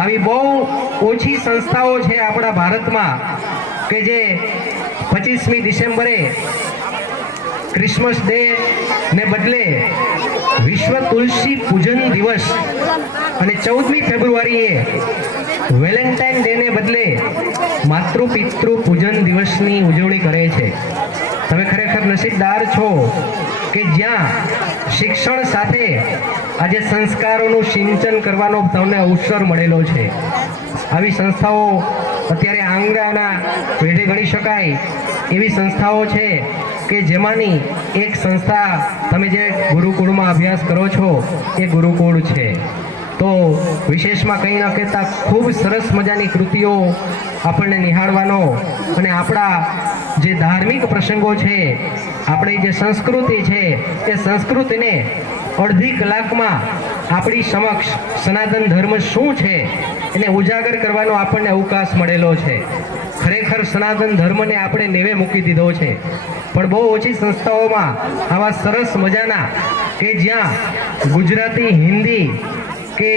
આવી બહુ ઓછી સંસ્થાઓ છે આપણા ભારતમાં કે જે 25મી ડિસેમ્બરે ક્રિસમસ ડે ને બદલે વિશ્વ તુલસી પૂજન દિવસ અને 14મી ફેબ્રુઆરીએ વેલેન્ટાઇન ડે ને બદલે માતૃ પિતૃ પૂજન દિવસની ઉજવણી કરે છે। તમે ખરેખર નસીબદાર છો કે જ્યાં શિક્ષણ સાથે આજે સંસ્કારોનું સિંચન કરવાનો તમને અવસર મળેલો છે। આવી સંસ્થાઓ અત્યારે આંગણાના પેઢે ગણી શકાય એવી સંસ્થાઓ છે કે જેમાંની એક સંસ્થા તમે જે ગુરુકુળમાં અભ્યાસ કરો છો એ ગુરુકુળ છે। તો વિશેષમાં કંઈ ન કહેતા ખૂબ સરસ મજાની કૃતિઓ આપણને નિહાળવાનો અને આપણા જે ધાર્મિક પ્રસંગો છે, આપણી જે સંસ્કૃતિ છે એ સંસ્કૃતિને અડધી કલાકમાં આપણી સમક્ષ સનાતન ધર્મ શું છે એને ઉજાગર કરવાનો આપણને અવકાશ મળેલો છે। ખરેખર સનાતન ધર્મને આપણે નેવે મૂકી દીધો છે, પણ બહુ ઓછી સંસ્થાઓમાં આવા સરસ મજાના કે જ્યાં ગુજરાતી, હિન્દી કે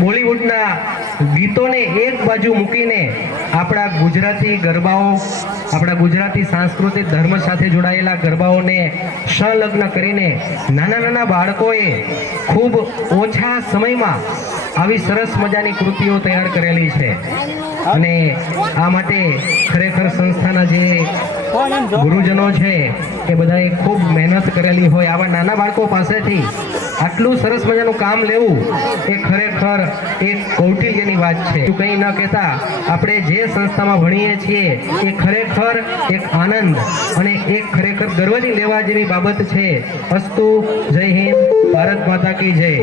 બોલિવૂડના ગીતોને એક બાજુ મૂકીને આપણા ગુજરાતી ગરબાઓ, આપણા ગુજરાતી સાંસ્કૃતિક ધર્મ સાથે જોડાયેલા ગરબાઓને સંલગ્ન કરીને નાના નાના બાળકોએ ખૂબ ઓછા સમયમાં આવી સરસ મજાની કૃતિઓ તૈયાર કરેલી છે। અને આ માટે ખરેખર સંસ્થાના જે ગુરુજનો છે એ બધાએ ખૂબ મહેનત કરેલી હોય। આવા નાના બાળકો પાસેથી આટલું સરસ મજાનું કામ લેવું એ ખરેખર એક કૌટિલ્યની વાત છે। કંઈ ન કહેતા આપણે જે સંસ્થામાં ભણીએ છીએ એ ખરેખર એક આનંદ અને એક ખરેખર ગર્વની લેવા જેવી બાબત છે। અસ્તુ, જય હિન્દ, ભારત માતા કી જય।